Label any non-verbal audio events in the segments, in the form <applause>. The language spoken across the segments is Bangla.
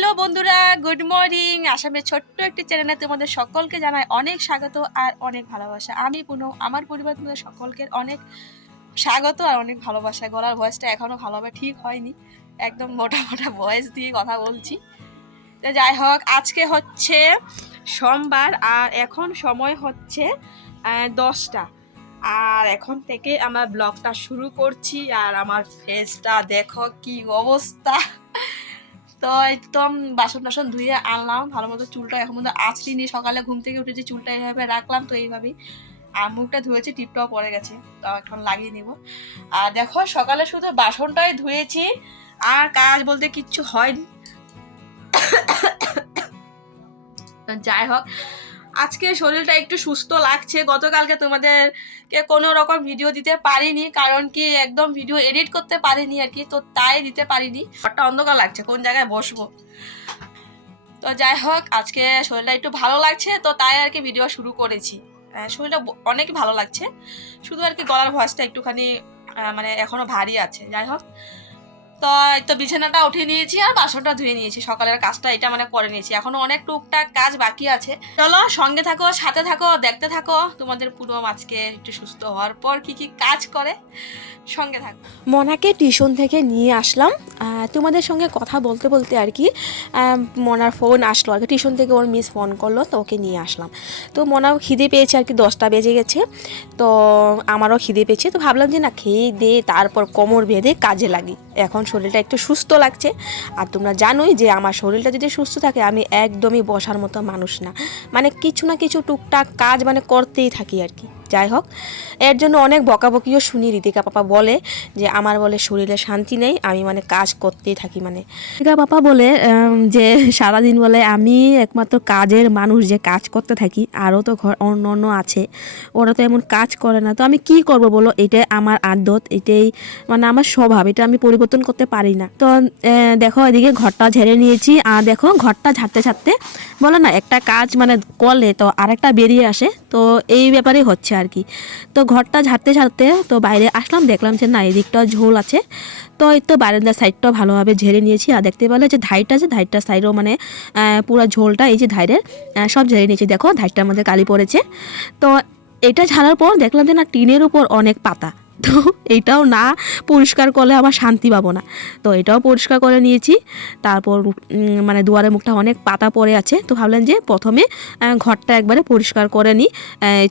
হ্যালো বন্ধুরা, গুড মর্নিং। আসামের ছোট্ট একটি চ্যানেলে তোমাদের সকলকে জানাই অনেক স্বাগত আর অনেক ভালোবাসা। আমি পুনম আমার পরিবার তোমাদের সকলকে অনেক স্বাগত আর অনেক ভালোবাসা। গলার ভয়েসটা এখনও ভালোভাবে ঠিক হয়নি। একদম মোটা মোটা ভয়েস দিয়ে কথা বলছি। তো যাই হোক, আজকে হচ্ছে সোমবার আর এখন সময় হচ্ছে দশটা। আর এখন থেকে আমার ব্লগটা শুরু করছি আর আমার ফেসটা দেখো কি অবস্থা। তো একদম বাসন টাসন ধুয়ে আনলাম, ভালো মতো চুলটা এখন মতো আঁচড়ি নিয়ে সকালে ঘুম থেকে উঠেছি, চুলটা এইভাবে রাখলাম তো এইভাবেই। আর মুখটা ধুয়েছি টিপটাও পরে গেছে তো এখন লাগিয়ে নিব। আর দেখো, সকালে শুধু বাসনটাই ধুয়েছি, আর কাজ বলতে কিচ্ছু হয়নি। <coughs> যাই হোক আজকে শরীরটা একটু সুস্থ লাগছে। গতকালকে তোমাদেরকে কোনো রকম ভিডিও দিতে পারিনি, কারণ কি একদম ভিডিও এডিট করতে পারিনি আর কি, তো তাই দিতে পারিনি। ঘরটা অন্ধকার লাগছে, কোন জায়গায় বসবো? তো যাই হোক, আজকে শরীরটা একটু ভালো লাগছে, তো তাই আর কি ভিডিও শুরু করেছি। শরীরটা অনেক ভালো লাগছে। শুধু আর কি গলার ভয়েসটা একটুখানি মানে এখনও ভারী আছে। যাই হোক তো তো বিছানাটা উঠিয়ে নিয়েছি আর বাসনটা ধুয়ে নিয়েছি। সকালের কাজটা এটা মানে করে নিয়েছি। এখনও অনেক টুকটাক কাজ বাকি আছে। চলো সঙ্গে থাকো, সাথে থাকো, দেখতে থাকো। তোমাদের পুরো আজকে একটু সুস্থ হওয়ার পর কি কি কাজ করে। সঙ্গে থাকো। মনাকে টিউশন থেকে নিয়ে আসলাম। তোমাদের সঙ্গে কথা বলতে বলতে আর কি মনার ফোন আসলো। আর কি টিউশন থেকে ওর মিস ফোন করল, তো ওকে নিয়ে আসলাম। তো মনাও খিদে পেয়েছে আর কি, দশটা বেজে গেছে। তো আমারও খিদে পেয়েছে। তো ভাবলাম যে না খেয়ে দিয়ে তারপর কোমর বেঁধে কাজে লাগি। এখন শরীরটা একটু সুস্থ লাগছে। আর তোমরা জানোই যে আমার শরীরটা যদি সুস্থ থাকে, আমি একদমই বসার মতো মানুষ না। মানে কিছু না কিছু টুকটাক কাজ মানে করতেই থাকি আর কি। যাই হোক, এর জন্য অনেক বকাবকিও শুনি রিতিকা পাপা বলে যে, আমার বলে শরীরে শান্তি নেই, আমি মানে কাজ করতেই থাকি মানে। রিতিকা পাপা বলে যে, সারাদিন বলে, আমি একমাত্র কাজের মানুষ যে কাজ করতে থাকি, আরও তো ঘর, অন্য অন্য আছে, ওরা তো এমন কাজ করে না, তো আমি কি করব বলো? এটাই আমার আদত, এটাই মানে আমার স্বভাব, এটা আমি পরিবর্তন করতে পারি না। তো দেখো, এদিকে ঘরটা ঝেড়ে নিয়েছি, আর দেখো, ঘরটা ঝাড়তে ঝাড়তে বলো না, একটা কাজ মানে করলে তো আরেকটা বেরিয়ে আসে, তো এই ব্যাপারেই হচ্ছে আর কি তো ঘরটা ঝাড়তে ঝাড়তে তো বাইরে আসলাম, দেখলাম যে না, এদিকটা ঝোল আছে। তো এই তো বারান্দার সাইডটাও ভালোভাবে ঝেড়ে নিয়েছি আর দেখতে পেলে যে ধাইটা আছে ধাইটার সাইডও মানে পুরো ঝোলটা এই যে ধাইরের সব ঝেড়ে নিয়েছি। দেখো ধাইটার মধ্যে কালি পড়েছে। তো এটা ঝাড়ার পর দেখলাম যে না, টিনের উপর অনেক পাতা। তো এটাও না পরিষ্কার করলে আবার শান্তি পাবো না। তো এটাও পরিষ্কার করে নিয়েছি। তারপর মানে দুয়ারের মুখটা অনেক পাতা পড়ে আছে। তো ভাবলাম যে প্রথমে ঘরটা একবারে পরিষ্কার করে নিই।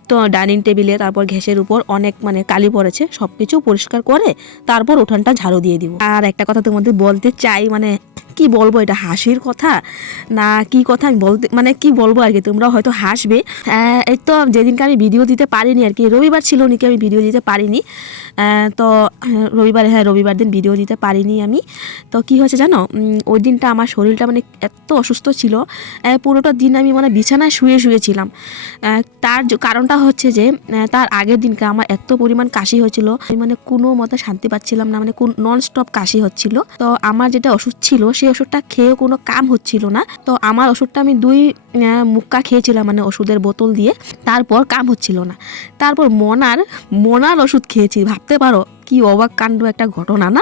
তো ডাইনিং টেবিলে তারপর ঘেসের উপর অনেক মানে কালি পড়েছে। সব কিছু পরিষ্কার করে তারপর উঠানটা ঝাড়ু দিয়ে দিব। আর একটা কথা তোমাদের বলতে চাই মানে কি বলব এটা, হাসির কথা? না, কি কথা আমি বলতে মানে কি বলব আর কি, তোমরা হয়তো হাসবে। এই তো যেদিনকে আমি ভিডিও দিতে পারিনি আর কি, রবিবার ছিল নাকি আমি ভিডিও দিতে পারিনি। তো, রবিবারে হ্যাঁ রবিবার দিন ভিডিও দিতে পারিনি আমি। তো কি হয়েছে জানো? ওই দিনটা আমার শরীরটা মানে এত অসুস্থ ছিল। পুরোটা দিন আমি মানে বিছানায় শুয়ে শুয়েছিলাম। তার কারণটা হচ্ছে যে তার আগের দিনকে আমার এত পরিমাণ কাশি হয়েছিল। আমি মানে কোনো মতে শান্তি পাচ্ছিলাম না মানে নন স্টপ কাশি হচ্ছিল। তো আমার যেটা ওষুধ ছিল সেই ওষুধটা খেয়েও কোনো কাম হচ্ছিল না। তো আমার ওষুধটা আমি দুই মুক্কা খেয়েছিলাম মানে ওষুধের বোতল দিয়ে। তারপর কাম হচ্ছিল না। তারপর মনার মনার ওষুধ খেয়েছি। ভাবতে পারো কি অবাক কাণ্ড একটা ঘটনা না?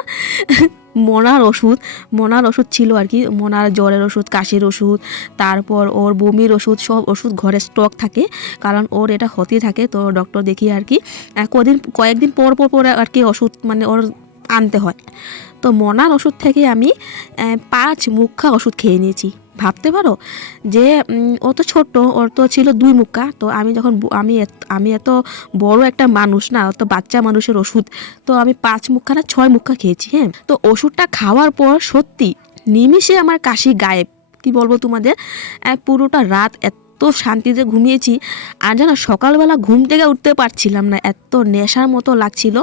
মনার ওষুধ মনার ওষুধ ছিল আর কি। মনার জ্বরের ওষুধ, কাশির ওষুধ, তারপর ওর বমির ওষুধ, সব ওষুধ ঘরে স্টক থাকে। কারণ ওর এটা হতেই থাকে। তো ডক্টর দেখি আর কি কদিন, কয়েকদিন পর পর পর আর কি ওষুধ মানে ওর আনতে হয়। তো মনার ওষুধ থেকে আমি পাঁচ মুখা ওষুধ খেয়ে নিয়েছি। ভাবতে পারো যে ও তো ছোট্ট, ওর তো ছিল দুই মুখা। তো আমি যখন আমি আমি এত বড় একটা মানুষ না তো বাচ্চা মানুষের ওষুধ, তো আমি পাঁচ মুখা না ছয় মুখা খেয়েছি হ্যাঁ। তো ওষুধটা খাওয়ার পর সত্যি নিমিষে আমার কাশি গায়েব। কি বলব তোমাদের? পুরোটা রাত এত শান্তিতে ঘুমিয়েছি, আর যেন সকালবেলা ঘুম থেকে উঠতে পারছিলাম না, এত নেশার মতো লাগছিল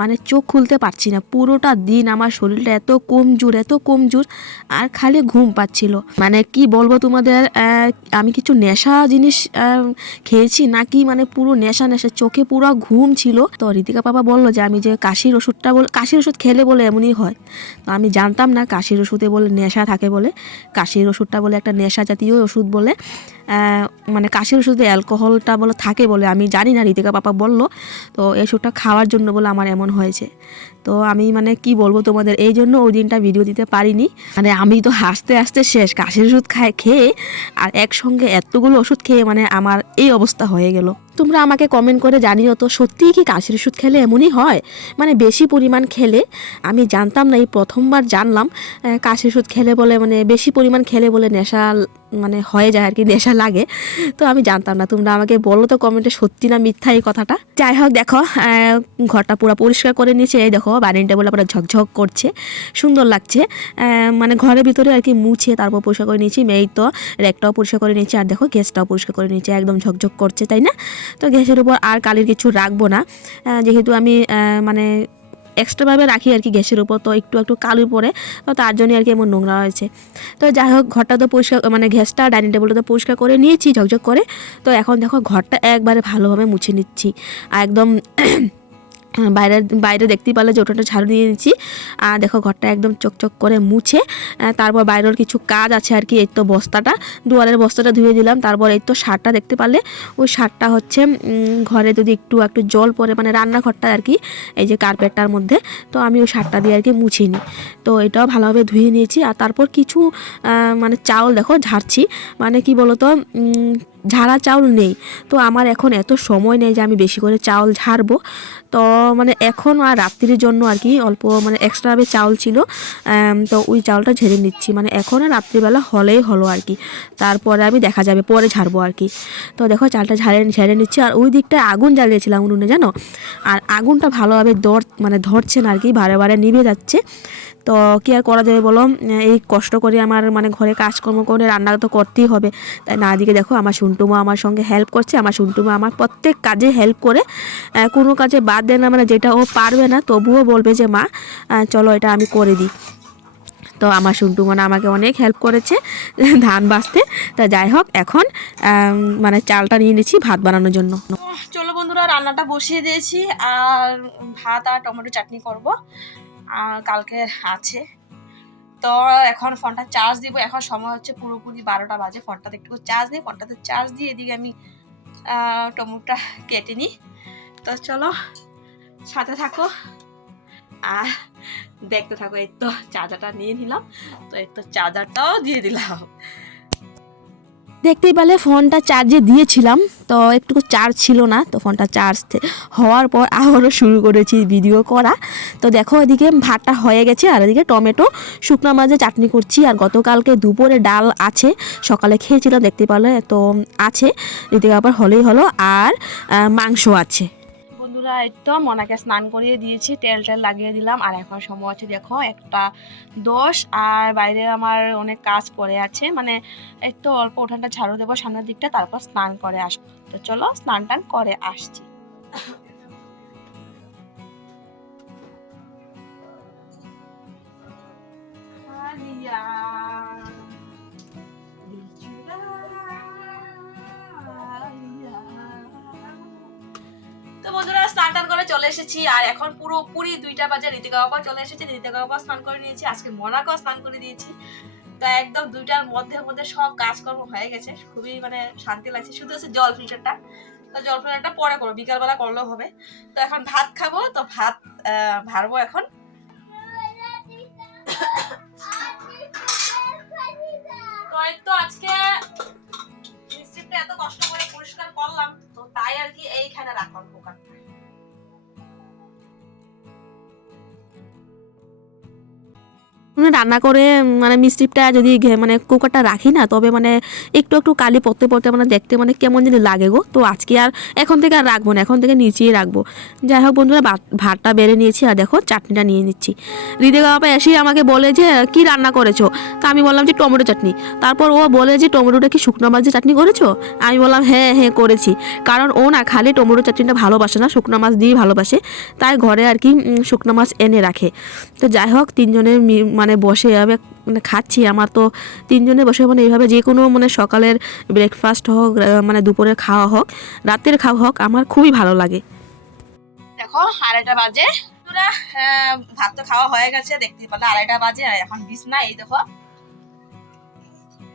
মানে চোখ খুলতে পারছি না। পুরোটা দিন আমার শরীরটা এত কমজোর এত কমজোর, আর খালি ঘুম পাচ্ছিল। মানে কি বলব তোমাদের আমি কিছু নেশা জিনিস খেয়েছি নাকি মানে পুরো নেশা নেশা, চোখে পুরো ঘুম ছিল। তো ঋতিকা বাবা বলল যে, আমি যে কাশির ওষুধটা বল, কাশির ওষুধ খেলে বলে এমনই হয়। তো আমি জানতাম না কাশির ওষুধে বলে নেশা থাকে বলে, কাশির ওষুধটা বলে একটা নেশা জাতীয় ওষুধ বলে। মানে কাশির ওষুধে অ্যালকোহলটা বলে থাকে বলে, আমি জানি না, রিতিকা পাপা বলল। তো এই ওষুধটা খাওয়ার জন্য বলে আমার এমন হয়েছে। তো আমি মানে কি বলব তোমাদের, এই জন্য ওই দিনটা ভিডিও দিতে পারিনি। মানে আমি তো হাসতে হাসতে শেষ, কাশির ওষুধ খায়, খেয়ে আর একসঙ্গে এতগুলো ওষুধ খেয়ে মানে আমার এই অবস্থা হয়ে গেল। তোমরা আমাকে কমেন্ট করে জানিও তো, সত্যিই কি কাশির ওষুধ খেলে এমনই হয়? মানে বেশি পরিমাণ খেলে, আমি জানতাম না, এই প্রথমবার জানলাম কাশির ওষুধ খেলে বলে মানে বেশি পরিমাণ খেলে বলে নেশা মানে হয়ে যায় আর কি, নেশা লাগে। তো আমি জানতাম না, তোমরা আমাকে বলো তো কমেন্টে সত্যি না মিথ্যা এই কথাটা? যাই হোক, দেখো ঘরটা পুরো পরিষ্কার করে নিয়েছে, এই দেখো, ডাইনিং টেবিল পুরো ঝকঝক করছে, সুন্দর লাগছে। মানে ঘরের ভিতরে আর কি মুছে, তারপর পরিষ্কার করে নিয়েছি মেয়ে তো র্যাকটাও পরিষ্কার করে নিয়েছি, আর দেখো গ্যাসটাও পরিষ্কার করে নিয়েছি, একদম ঝকঝক করছে, তাই না? তো গ্যাসের উপর আর কালির কিছু রাখব না। যেহেতু আমি মানে এক্সট্রাভাবে রাখি আর কি গ্যাসের উপর, তো একটু একটু কালি পরে তো তার জন্যই আর কি এমন নোংরা হয়েছে। তো যাই হোক, ঘরটা তো পরিষ্কার মানে গ্যাসটা, ডাইনিং টেবিলটা তো পরিষ্কার করে নিয়েছি, ঝকঝক করে। তো এখন দেখো, ঘরটা একবারে ভালোভাবে মুছে নিচ্ছি। আর একদম বাইরে বাইরে দেখতেই পারলে যে ওটা ঝাড়ু দিয়ে নিচ্ছি আর দেখো ঘরটা একদম চকচক করে মুছে তারপর বাইরের কিছু কাজ আছে আর কি, এই তো বস্তাটা, দুয়ারের বস্তাটা ধুয়ে দিলাম। তারপর এই তো সারটা দেখতে পারলে, ওই সারটা হচ্ছে ঘরে যদি একটু একটু জল পরে মানে রান্নাঘরটা আর কি, এই যে কার্পেটটার মধ্যে, তো আমি ওই সারটা দিয়ে আর কি মুছিয়ে নিই তো এটাও ভালোভাবে ধুয়ে নিয়েছি। আর তারপর কিছু মানে চাউল দেখো ঝাড়ছি মানে কি বলতো ঝাড়া চাউল নেই। তো আমার এখন এত সময় নেই যে আমি বেশি করে চাউল ঝাড়বো। তো মানে এখন আর রাত্রির জন্য আর কি অল্প মানে এক্সট্রাভাবে চাউল ছিল। তো ওই চাউলটা ঝেড়ে নিচ্ছি। মানে এখন আর রাত্রিবেলা হলেই হলো আর কি। তারপরে আমি দেখা যাবে পরে ঝাড়বো আর কি। তো দেখো চালটা ঝাড়ে, ঝেড়ে নিচ্ছি। আর ওই দিকটায় আগুন জ্বালিয়েছিলাম উনুনে, জানো? আর আগুনটা ভালোভাবে দর মানে ধরছে না আর কি, বারে বারে নিভে যাচ্ছে। তো কী আর করা যাবে বলো? এই কষ্ট করে আমার মানে ঘরে কাজকর্ম করে রান্না তো করতেই হবে। তাই না দিকে দেখো আমার সুন্টুমা আমার সঙ্গে হেল্প করছে, আমার সুন্টুমা আমার প্রত্যেক কাজে হেল্প করে কোনো কাজে বাদ দেয় না মানে যেটা ও পারবে না, তবুও বলবে যে, মা চলো এটা আমি করে দিই। তো আমার সুন্টু মানে আমাকে অনেক হেল্প করেছে, ধান বাঁচতে। তা যাই হোক, এখন মানে চালটা নিয়ে নিচ্ছি ভাত বানানোর জন্য। চলো বন্ধুরা, রান্নাটা বসিয়ে দিয়েছি, আর ভাত আর টমেটো চাটনি করব। কালকে আছে। তো এখন ফোনটা চার্জ দিব। এখন সময় হচ্ছে পুরোপুরি বারোটা বাজে। ফোনটাতে একটু চার্জ নিই। ফোনটাতে চার্জ দিয়ে এদিকে আমি টমেটোটা কেটে নিই। তো চলো, সাথে থাকো। আর দেখতে থাকো, এই তো চার্জারটা নিয়ে নিলাম। তো এই তো চার্জারটাও দিয়ে দিলাম। দেখতেই পেলে ফোনটা চার্জে দিয়েছিলাম, তো একটু চার্জ ছিল না, তো ফোনটা চার্জ হওয়ার পর আবারও শুরু করেছি ভিডিও করা। তো দেখো এদিকে ভাতটা হয়ে গেছে, আর এদিকে টমেটো, শুকনো মাঝে চাটনি করছি, আর গতকালকে দুপুরে ডাল আছে, সকালে খেয়েছিলাম, দেখতে পারলে তো আছে, এদিকে আবার হলেই হলো, আর মাংস আছে। বন্ধুরা এই তো মনাকে স্নান করিয়ে দিয়েছি, তেল টেল লাগিয়ে দিলাম। আর এখন সময় আছে দেখো একটা দোষ আর বাইরে আমার অনেক কাজ পড়ে আছে। মানে তো অল্প উঠানটা ঝাড়ু দেবো সামনের দিকটা, তারপর স্নান করে আসব। তো চলো স্নান টান করে আসছি। তো বন্ধুরা চলে এসেছি আর এখন পুরো পুরি দুইটা বাজে ঋতিকা বাবা চলে এসেছে। ঋতিকা বাবা স্নান করে নিয়েছি, আজকে মনাকেও স্নান করে দিয়েছি। তো একদম দুইটার মধ্যে মধ্যে সব কাজকর্ম হয়ে গেছে। খুবই মানে শান্তি লাগছে। শুধু হচ্ছে জল ফিল্টারটা তো জল ফিল্টারটা পরে করব, বিকালবেলা করলেও হবে। তো এখন ভাত খাব, তো ভাত ভারবো এখন। রান্না করে মানে মিষ্টিটা যদি মানে কুকারটা রাখি না, তবে মানে একটু একটু কালি পড়তে পড়তে মানে দেখতে মানে কেমন যদি লাগে গো। তো আজকে আর এখন থেকে আর রাখব না, এখন থেকে নিচেই রাখব। যাই হোক বন্ধুরা, ভাত- ভাতটা বেড়ে নিয়েছি আর দেখো চাটনিটা নিয়ে নিচ্ছি। হৃদয় বাবা এসেই আমাকে বলে যে, কি রান্না করেছ? তা আমি বললাম যে, টমেটো চাটনি। তারপর ও বলে যে, টমেটোটা কি শুকনো মাছ দিয়ে চাটনি করেছ? আমি বললাম হ্যাঁ হ্যাঁ করেছি। কারণ ও না খালি টমেটো চাটনিটা ভালোবাসে না, শুকনো মাছ দিয়েই ভালোবাসে। তাই ঘরে আর কি শুকনো মাছ এনে রাখে। তো যাই হোক তিনজনের মানে বসে এভাবে মানে খাচ্ছি। আমার তো তিনজনে বসে মানে এইভাবে যে কোনো মানে সকালের ব্রেকফাস্ট হোক মানে দুপুরের খাওয়া হোক রাতের খাওয়া হোক আমার খুবই ভালো লাগে। দেখো আড়াইটা বাজে। আহ, ভাত তো খাওয়া হয়ে গেছে দেখতে পারলে আড়াইটা বাজে। আর এখন বিছনা এই দেখো।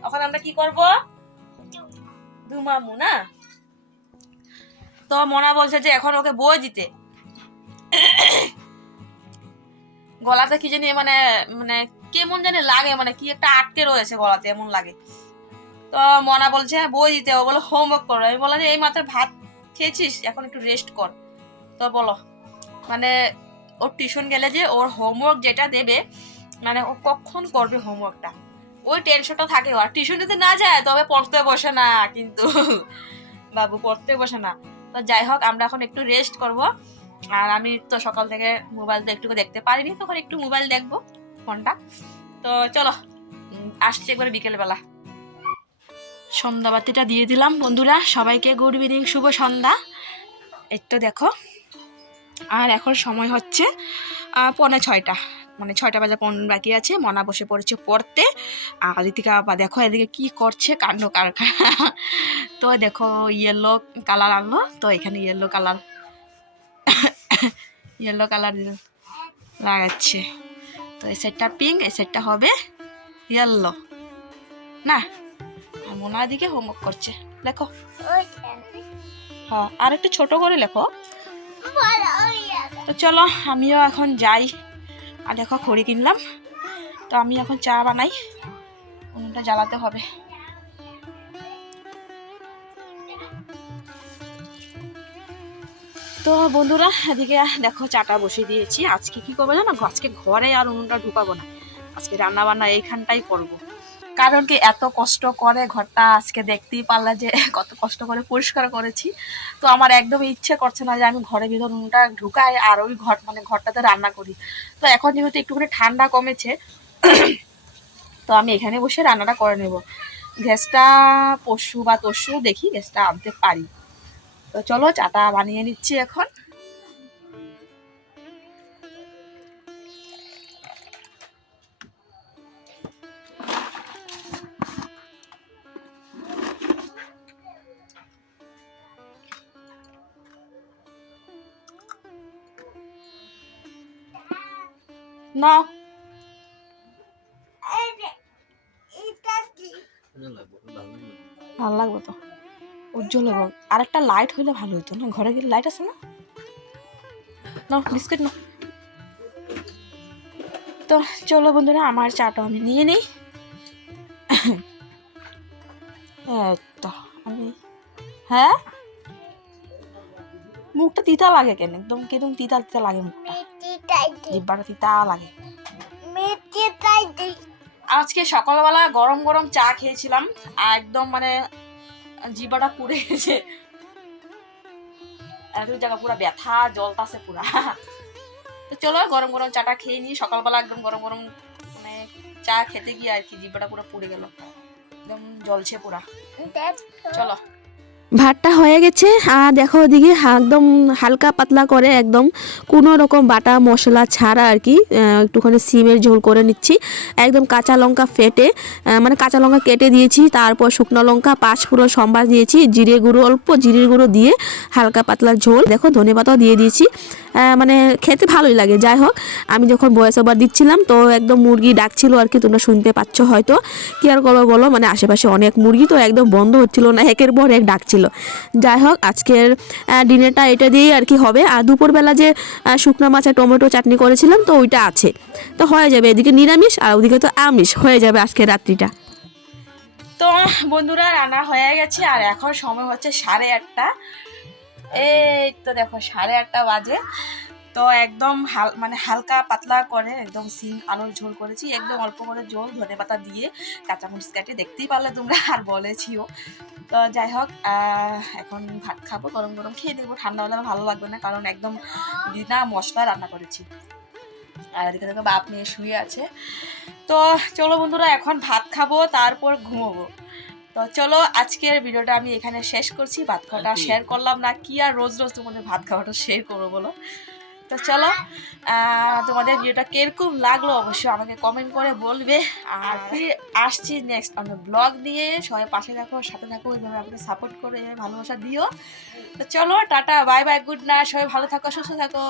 এখন আমরা কি করব? দু মামু না? তো মনা বলছে যে এখন ওকে বই দিতে। গলাতে কি জানি মানে মানে কেমন জানি লাগে মানে কি একটা আটকে রয়েছে গলাতে, এমন লাগে। তো মনা বলছে বই দিতে বলে হোমওয়ার্ক করো। আমি বললাম যে, এই মাত্র ভাত খেয়েছিস? এখন একটু রেস্ট কর। তো বলো মানে ওর টিউশন গেলে যে ওর হোমওয়ার্ক যেটা দেবে মানে ও কখন করবে হোমওয়ার্কটা ওই টেনশনটা থাকে। আর টিউশন যদি না যায়, তবে পড়তে বসে না কিন্তু। <laughs> বাবু, পড়তে বসে না। তো যাই হোক, আমরা এখন একটু রেস্ট করব। আর আমি তো সকাল থেকে মোবাইল তো একটু দেখতে পারিনি, তখন একটু মোবাইল দেখব ফোনটা। তো চলো আসছি একবার বিকেলবেলা। সন্ধ্যাবাতিটা দিয়ে দিলাম বন্ধুরা, সবাইকে গুড ইভিনিং শুভ সন্ধ্যা। এই তো দেখো, আর এখন সময় হচ্ছে পৌনে ছয়টা। মানে ছয়টা বাজে পনেরো বাকি আছে, মনা বসে পড়েছে পড়তে। আর ঋতিকা বাবা, দেখো এদিকে কি করছে, কাণ্ড কারখানা। তো দেখো ইয়েলো কালার আনলো, তো এখানে ইয়েলো কালার <laughs> ইয়েলো কালার লাগাচ্ছে। তো এই সেটটা পিঙ্ক এই সেটটা হবে ইয়েলো না, আর মোনার দিকে হোমওয়ার্ক করছে। লেখো। হ্যাঁ আর একটু ছোট করে লেখো। তো চলো, আমিও এখন যাই। আর দেখো খড়ি কিনলাম। তো আমি এখন চা বানাই। উনুনটা জ্বালাতে হবে। তো বন্ধুরা, এদিকে দেখো চাটা বসিয়ে দিয়েছি। আজকে কি করব জানো? আজকে ঘরে আর উনুনটা ঢুকাবো না। আজকে রান্না বান্না এইখানটাই করব। কারণ কি এত কষ্ট করে ঘরটা আজকে দেখতেই পারলা যে কত কষ্ট করে পরিষ্কার করেছি। তো আমার একদম ইচ্ছে করছে না যে আমি ঘরে ভিতর উনুনটা ঢুকাই আর ওই ঘর মানে ঘরটাতে রান্না করি। তো এখন যেহেতু একটুখানি ঠান্ডা কমেছে, তো আমি এখানে বসে রান্নাটা করে নেব। গ্যাসটা পশু বা তসু দেখি, গ্যাসটা আনতে পারি। তো চলো চাটা বানিয়ে নিচ্ছি এখন। না। ভালো লাগবে তো। উজ্জ্বল হবে আর একটা লাইট হইলে ভালো হতো না? ঘরে গেলে লাইট আছে না? না বিস্কুট না তো চলো বন্ধুরা আমার চাটা আমি নিয়ে নিই। তো আমি হ্যাঁ? মুখটা তিতা লাগে কেন? একদম কীরকম তিতা তিতা লাগে মুখটা? জিব্বাটা তিতা লাগে। আজকে সকালবেলা গরম গরম চা খেয়েছিলাম একদম মানে জিবাটা পুড়ে গেছে। একদম জায়গা পুরা ব্যথা জলতাছে পুরা। তো চলো গরম গরম চাটা খেয়ে নিই। সকালবেলা একদম গরম গরম মানে চা খেতে গিয়ে আর কি জিবাটা পুরো পুড়ে গেল। একদম জলছে পুরা। চলো। ভাতটা হয়ে গেছে, আর দেখো ওদিকে একদম হালকা পাতলা করে একদম কোনো রকম বাটা মশলা ছাড়া আর কি একটুখানি সিমের ঝোল করে নিচ্ছি। একদম কাঁচা লঙ্কা ফেটে মানে কাঁচা লঙ্কা কেটে দিয়েছি, তারপর শুকনো লঙ্কা পাঁচ ফুরো সম্বার দিয়েছি, জিরে গুঁড়ো অল্প জিরের গুঁড়ো দিয়ে হালকা পাতলা ঝোল। দেখো ধনে পাতাও দিয়ে দিয়েছি মানে খেতে ভালোই লাগে। যাই হোক, আমি যখন বয়স ওভার দিচ্ছিলাম, তো একদম মুরগি ডাকছিল আর কি, তোমরা শুনতে পাচ্ছ হয়তো। কী আর করব বলো মানে আশেপাশে অনেক মুরগি, তো একদম বন্ধ হচ্ছিল না, একের পর এক ডাকছিল। যাই হোক, আজকের ডিনারটা এটা দিয়েই আর কি হবে। আর দুপুরবেলা যে শুকনো মাছ আর টমেটো চাটনি করেছিলাম, তো ওইটা আছে। তো হয়ে যাবে এদিকে নিরামিষ আর ওদিকে তো আমিষ। হয়ে যাবে আজকের রাত্রিটা। তো বন্ধুরা, রান্না হয়ে গেছে আর এখন সময় হচ্ছে সাড়ে আটটা। এই তো দেখো, সাড়ে আটটা বাজে। তো একদম হাল মানে হালকা পাতলা করে একদম সিম আলুর ঝোল করেছি একদম অল্প করে ঝোল ধনে পাতা দিয়ে কাঁচামরিচ কাটে দেখতেই পারলে তোমরা আর বলেছিও। তো যাই হোক এখন ভাত খাব গরম গরম খেয়ে দেবো ঠান্ডা হলে ভালো লাগবে না কারণ একদম বিনা মশলা রান্না করেছি। আর এদিকে দেখো বাপ নিয়ে শুয়ে আছে। তো চলো বন্ধুরা এখন ভাত খাব তারপর ঘুমোবো। তো চলো আজকের ভিডিওটা আমি এখানে শেষ করছি। ভাত খাওয়াটা শেয়ার করলাম না কি আর রোজ রোজ তোমাদের ভাত খাওয়াটা শেয়ার করব বলো? তো চলো তোমাদের ভিডিওটা কীরকম লাগল অবশ্যই আমাকে কমেন্ট করে বলবে। আর ফির আসছি নেক্সট আমরা ব্লগ দিয়ে সবাই পাশে থাকো, সাথে থাকো, এইভাবে আমাকে সাপোর্ট করে ভালোবাসা দিও। তো চলো, tata bye bye good night সবাই ভালো থাকো, সুস্থ থাকো।